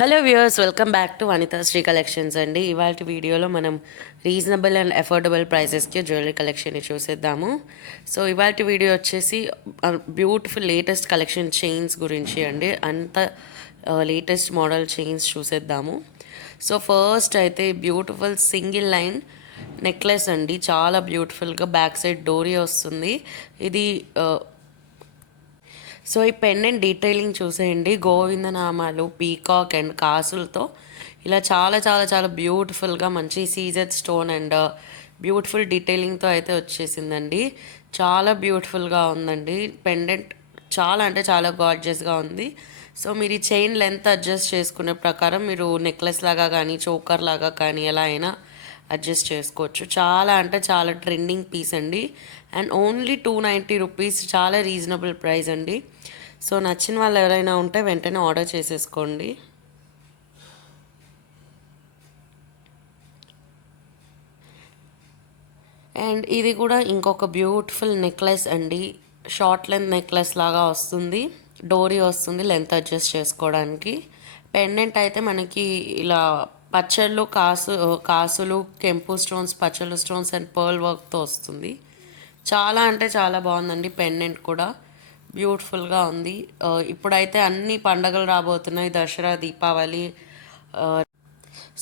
Hello viewers, welcome back to Vanitha Sri collections అండి. ఇవాళ వీడియోలో మనం రీజనబుల్ అండ్ అఫోర్డబుల్ ప్రైసెస్కి జ్యువెలరీ కలెక్షన్ని చూసేద్దాము. సో ఇవాళ వీడియో వచ్చేసి బ్యూటిఫుల్ లేటెస్ట్ కలెక్షన్ చైన్స్ గురించి అండి. అంత లేటెస్ట్ మోడల్ చైన్స్ చూసేద్దాము. సో ఫస్ట్ అయితే బ్యూటిఫుల్ సింగిల్ లైన్ నెక్లెస్ అండి. చాలా బ్యూటిఫుల్గా బ్యాక్ సైడ్ డోరీ వస్తుంది. ఇది సో ఈ పెండెంట్ డీటెయిలింగ్ చూసేయండి. గోవిందనామాలు, పీకాక్ అండ్ కాసులతో ఇలా చాలా చాలా చాలా బ్యూటిఫుల్గా మంచి సీజెడ్ స్టోన్ అండ్ బ్యూటిఫుల్ డీటెయిలింగ్తో అయితే వచ్చేసిందండి. చాలా బ్యూటిఫుల్గా ఉందండి పెండెంట్. చాలా అంటే చాలా గార్జియస్గా ఉంది. సో మీరు ఈ చైన్ లెంత్ అడ్జస్ట్ చేసుకునే ప్రకారం మీరు నెక్లెస్ లాగా కానీ చోకర్ లాగా కానీ ఎలా అయినా అడ్జస్ట్ చేసుకోవచ్చు. చాలా అంటే చాలా ట్రెండింగ్ పీస్ అండి. అండ్ ఓన్లీ 290 రూపీస్, చాలా రీజనబుల్ ప్రైస్ అండి. సో నచ్చిన వాళ్ళు ఎవరైనా ఉంటే వెంటనే ఆర్డర్ చేసేసుకోండి. అండ్ ఇది కూడా ఇంకొక బ్యూటిఫుల్ నెక్లెస్ అండి. షార్ట్ లెంత్ నెక్లెస్ లాగా వస్తుంది. డోరీ వస్తుంది లెంత్ అడ్జస్ట్ చేసుకోవడానికి. పెండెంట్ అయితే మనకి ఇలా పచ్చళ్ళు, కాసులు, కెంపు స్టోన్స్, పచ్చళ్ళు స్టోన్స్ అండ్ పర్ల్ వర్క్తో వస్తుంది. చాలా అంటే చాలా బాగుందండి. పెండెంట్ కూడా బ్యూటిఫుల్గా ఉంది. ఇప్పుడైతే అన్ని పండగలు రాబోతున్నాయి, దసరా, దీపావళి.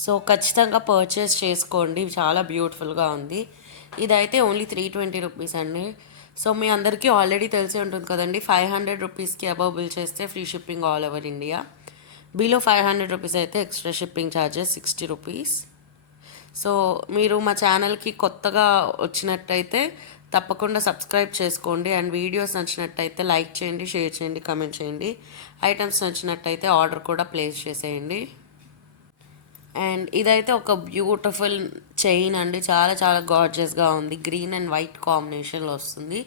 సో ఖచ్చితంగా పర్చేస్ చేసుకోండి. చాలా బ్యూటిఫుల్గా ఉంది. ఇదైతే ఓన్లీ 320 రూపీస్ అండి. సో మీ అందరికీ ఆల్రెడీ తెలిసి ఉంటుంది కదండి, 500 రూపీస్కి అబవ్ బిల్ చేస్తే free shipping all over India. Below 500 rupees అయితే extra shipping charges 60 rupees. So మీరు మా ఛానల్కి కొత్తగా వచ్చినట్టయితే తప్పకుండా సబ్స్క్రైబ్ చేసుకోండి. అండ్ వీడియోస్ నచ్చినట్టయితే లైక్ చేయండి, షేర్ చేయండి, కమెంట్ చేయండి. ఐటమ్స్ నచ్చినట్టయితే ఆర్డర్ కూడా ప్లేస్ చేసేయండి. అండ్ ఇదైతే ఒక బ్యూటిఫుల్ చైన్ అండి. చాలా చాలా గార్జియస్గా ఉంది. గ్రీన్ అండ్ వైట్ కాంబినేషన్లో వస్తుంది.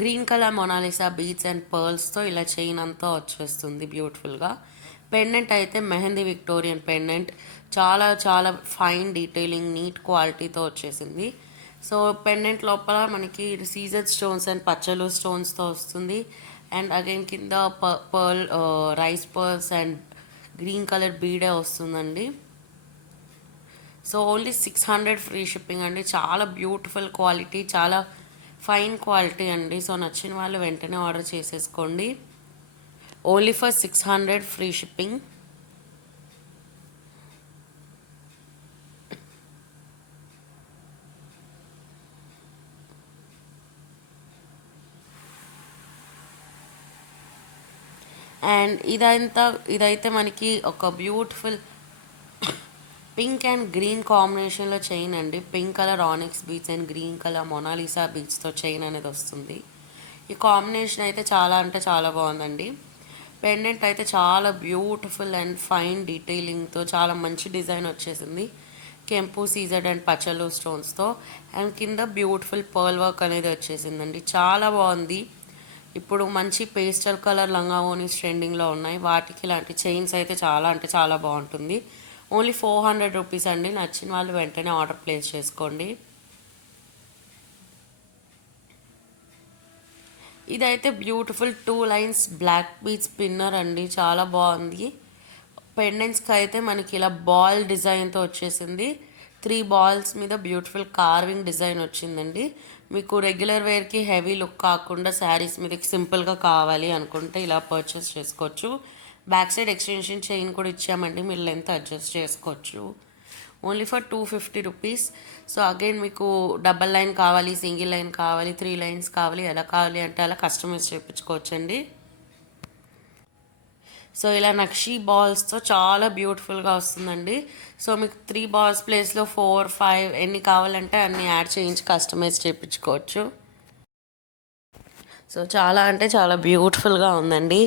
Green colour Mona Lisa beads and పర్ల్స్తో ఇలా చైన్ అంతా వచ్చేస్తుంది బ్యూటిఫుల్గా. పెండెంట్ అయితే మెహందీ విక్టోరియన్ పెండెంట్. చాలా చాలా ఫైన్ డీటెయిలింగ్, నీట్ క్వాలిటీతో వచ్చేసింది. సో పెండెంట్ లోపల మనకి సీజర్ స్టోన్స్ అండ్ పచ్చలు స్టోన్స్తో వస్తుంది. అండ్ అగైన్ కింద pearl, rice pearls and green colour బీడే వస్తుందండి. సో ఓన్లీ 600 ఫ్రీ షిప్పింగ్ అండి. చాలా బ్యూటిఫుల్ క్వాలిటీ, చాలా ఫైన్ క్వాలిటీ అండి. సో నచ్చిన వాళ్ళు వెంటనే ఆర్డర్ చేసేసుకోండి. Only for 600 free shipping. And ఇదైతే మనకి ఒక బ్యూటిఫుల్ పింక్ అండ్ గ్రీన్ కాంబినేషన్లో చైన్ అండి. Pink colour onyx beads and green colour Mona Lisa బీడ్స్తో చైన్ అనేది వస్తుంది. ఈ కాంబినేషన్ అయితే చాలా అంటే చాలా బాగుందండి. పెండెంట్ అయితే చాలా బ్యూటిఫుల్ అండ్ ఫైన్ డీటెయిలింగ్తో చాలా మంచి డిజైన్ వచ్చేసింది. కెంపు, సీజర్డ్ అండ్ పచ్చలు స్టోన్స్తో. అండ్ కింద బ్యూటిఫుల్ పర్ల్ వర్క్ అనేది వచ్చేసిందండి. చాలా బాగుంది. ఇప్పుడు మంచి పేస్టల్ కలర్ లంగా ఓనీస్ ట్రెండింగ్లో ఉన్నాయి. వాటికి ఇలాంటి చైన్స్ అయితే చాలా అంటే చాలా బాగుంటుంది. ఓన్లీ 400 రూపీస్ అండి. నచ్చిన వాళ్ళు వెంటనే ఆర్డర్ ప్లేస్ చేసుకోండి. ఇదైతే beautiful 2 lines black beach spinner అండి. చాలా బాగుంది. పెండెంట్స్కి అయితే మనకి ఇలా బాల్ డిజైన్తో వచ్చేసింది. 3 బాల్స్ మీద బ్యూటిఫుల్ కార్వింగ్ డిజైన్ వచ్చిందండి. మీకు రెగ్యులర్ వేర్కి హెవీ లుక్ కాకుండా శారీస్ మీదకి సింపుల్గా కావాలి అనుకుంటే ఇలా పర్చేస్ చేసుకోవచ్చు. బ్యాక్ సైడ్ ఎక్స్టెన్షన్ చైన్ కూడా ఇచ్చామండి, మీరు లెంత్ అడ్జస్ట్ చేసుకోవచ్చు. Only for 250 rupees. So again మీకు డబల్ లైన్ కావాలి, సింగిల్ లైన్ కావాలి, 3 లైన్స్ కావాలి, ఎలా కావాలి అంటే అలా కస్టమైజ్ చేయించుకోవచ్చండి. సో ఇలా నక్షీ బాల్స్తో చాలా బ్యూటిఫుల్గా వస్తుందండి. సో మీకు 3 బాల్స్ ప్లేస్లో 4, 5 ఎన్ని కావాలంటే అన్ని యాడ్ చేయించి కస్టమైజ్ చేయించుకోవచ్చు. సో చాలా అంటే చాలా బ్యూటిఫుల్గా ఉందండి.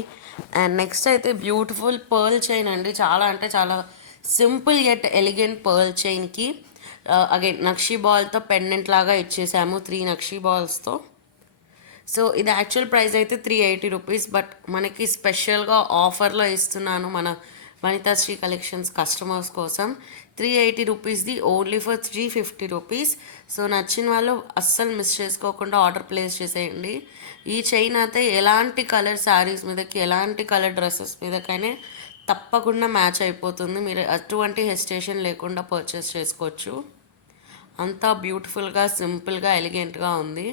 అండ్ నెక్స్ట్ అయితే బ్యూటిఫుల్ పర్ల్ చైన్ అండి. చాలా అంటే చాలా సింపుల్ యట్ ఎలిగెంట్ పర్ల్ చైన్కి అగైన్ నక్షీ బాల్తో పెండెంట్ లాగా ఇచ్చేసాము, 3 నక్షీ బాల్స్తో. సో ఇది యాక్చువల్ ప్రైస్ అయితే 380 రూపీస్. బట్ మనకి స్పెషల్గా ఆఫర్లో ఇస్తున్నాను మన వనితాశ్రీ కలెక్షన్స్ కస్టమర్స్ కోసం. 380 రూపీస్ది ఓన్లీ ఫర్ 350 రూపీస్. సో నచ్చిన వాళ్ళు అస్సలు మిస్ చేసుకోకుండా ఆర్డర్ ప్లేస్ చేసేయండి. ఈ చైన్ అయితే ఎలాంటి కలర్ శారీస్ మీదకి, ఎలాంటి కలర్ డ్రెస్సెస్ మీదకైనా తప్పకుండా మ్యాచ్ అయిపోతుంది. మీరు అటువంటి హెసిటేషన్ లేకుండా పర్చేస్ చేసుకోవచ్చు. అంతా బ్యూటిఫుల్గా, సింపుల్గా, ఎలిగెంట్గా ఉంది.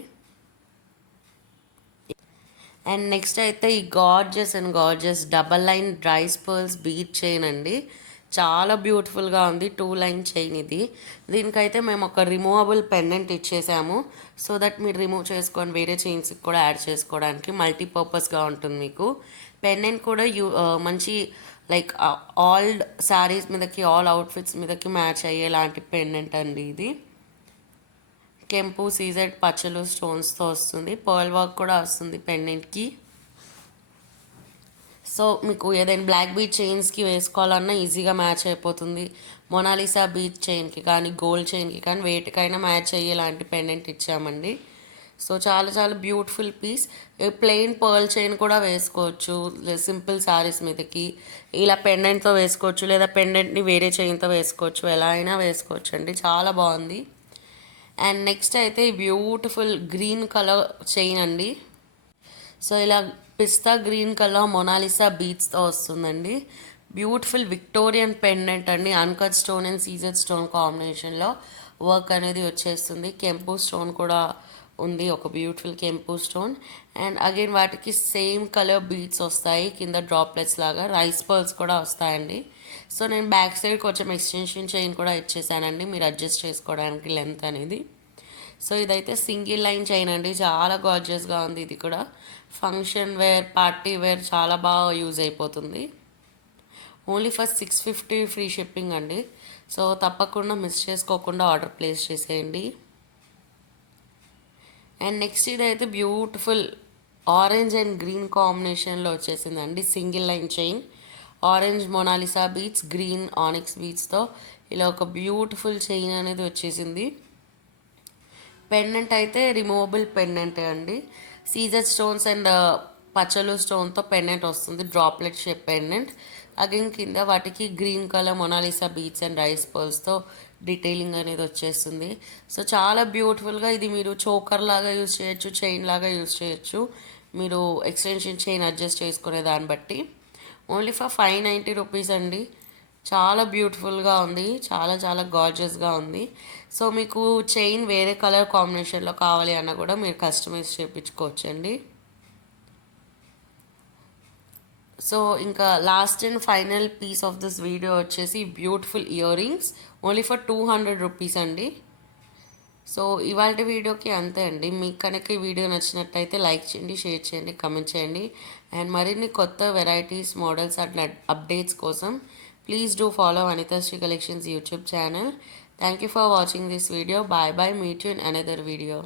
అండ్ నెక్స్ట్ అయితే ఈ Gorges double line డ్రైస్ pearls beat chain అండి. చాలా బ్యూటిఫుల్గా ఉంది. 2 లైన్ చైన్ ఇది. దీనికైతే మేము ఒక రిమూవబుల్ పెండెంట్ ఇచ్చేసాము. సో దట్ మీరు రిమూవ్ చేసుకొని వేరే చైన్స్కి కూడా యాడ్ చేసుకోవడానికి మల్టీపర్పస్గా ఉంటుంది మీకు. పెండెంట్ కూడా మంచి లైక్ ఆల్ శారీస్ మీదకి, ఆల్ అవుట్ఫిట్స్ మీదకి మ్యాచ్ అయ్యేలాంటి పెండెంట్ అండి ఇది. కెంపు సీజెడ్ పచ్చలు స్టోన్స్తో వస్తుంది. పర్ల్ వర్క్ కూడా వస్తుంది పెండెంట్కి. సో మీకు ఏదైనా బ్లాక్ బీట్ చైన్స్కి వేసుకోవాలన్నా ఈజీగా మ్యాచ్ అయిపోతుంది. మొనాలిసా బీట్ చైన్కి కానీ, గోల్డ్ చైన్కి కానీ వేటికైనా మ్యాచ్ అయ్యేలాంటి పెండెంట్ ఇచ్చామండి. సో చాలా చాలా beautiful piece. Plain pearl chain కూడా వేసుకోవచ్చు సింపుల్ శారీస్ మీదకి. ఇలా పెండెంట్తో వేసుకోవచ్చు, లేదా పెండెంట్ని వేరే చైన్తో వేసుకోవచ్చు, ఎలా అయినా వేసుకోవచ్చు అండి. చాలా బాగుంది. అండ్ నెక్స్ట్ అయితే బ్యూటిఫుల్ గ్రీన్ కలర్ చైన్ అండి. సో ఇలా పిస్తా గ్రీన్ కలర్ మొనాలిసా బీట్స్తో వస్తుందండి. బ్యూటిఫుల్ విక్టోరియన్ పెండెంట్ అండి. Uncut stone and CZ stone కాంబినేషన్లో వర్క్ అనేది వచ్చేస్తుంది. కెంపు స్టోన్ కూడా ఉంది, ఒక బ్యూటిఫుల్ కెంపు స్టోన్. అండ్ అగైన్ వాటికి సేమ్ కలర్ బీట్స్ వస్తాయి, కింద డ్రాప్లెట్స్ లాగా రైస్ పర్ల్స్ కూడా వస్తాయండి. సో నేను బ్యాక్ సైడ్ కొంచెం ఎక్స్టెన్షన్ చైన్ కూడా ఇచ్చేసానండి, మీరు అడ్జస్ట్ చేసుకోవడానికి లెంత్ అనేది. సో ఇదైతే సింగిల్ లైన్ చైన్ అండి. చాలా గార్జియస్గా ఉంది. ఇది కూడా ఫంక్షన్ వేర్, పార్టీ వేర్ చాలా బాగా యూజ్ అయిపోతుంది. ఓన్లీ ఫర్ 650 ఫ్రీ షిప్పింగ్ అండి. సో తప్పకుండా మిస్ చేసుకోకుండా ఆర్డర్ ప్లేస్ చేసేయండి. అండ్ నెక్స్ట్ ఇదైతే బ్యూటిఫుల్ ఆరెంజ్ అండ్ గ్రీన్ కాంబినేషన్లో వచ్చేసిందండి. Single line chain, orange Mona Lisa beads, green onyx బీట్స్తో ఇలా ఒక బ్యూటిఫుల్ చైన్ అనేది వచ్చేసింది. పెండెంట్ అయితే రిమూవబుల్ పెండెంట్ అండి. సీజర్ స్టోన్స్ అండ్ పచ్చలు స్టోన్తో పెండెంట్ వస్తుంది, డ్రాప్లెట్ షేప్ పెండెంట్. అగైన్ కింద వాటికి green colour Mona Lisa beads and rice పర్ల్స్తో డీటెయిలింగ్ అనేది వచ్చేస్తుంది. సో చాలా బ్యూటిఫుల్గా ఇది మీరు చోకర్ లాగా యూజ్ చేయొచ్చు, చైన్ లాగా యూజ్ చేయొచ్చు, మీరు ఎక్స్టెన్షన్ చైన్ అడ్జస్ట్ చేసుకునే దాన్ని బట్టి. ఓన్లీ ఫర్ 590 రూపీస్ అండి. చాలా బ్యూటిఫుల్గా ఉంది, చాలా చాలా గార్జియస్గా ఉంది. సో మీకు చైన్ వేరే కలర్ కాంబినేషన్లో కావాలి అన్న కూడా మీరు కస్టమైజ్ చేయించుకోవచ్చండి. సో ఇంకా last and final piece of this video వచ్చేసి beautiful earrings, only for 200 rupees అండి. సో ఇవాళ వీడియోకి అంతే అండి. మీకు కనుక ఈ వీడియో నచ్చినట్టయితే లైక్ చేయండి, షేర్ చేయండి, కమెంట్ చేయండి. అండ్ మరిన్ని కొత్త వెరైటీస్, మోడల్స్ అట్లా అప్డేట్స్ కోసం please do follow Anita's Collections YouTube channel. Thank you for watching this video. Bye bye. Meet you in another video.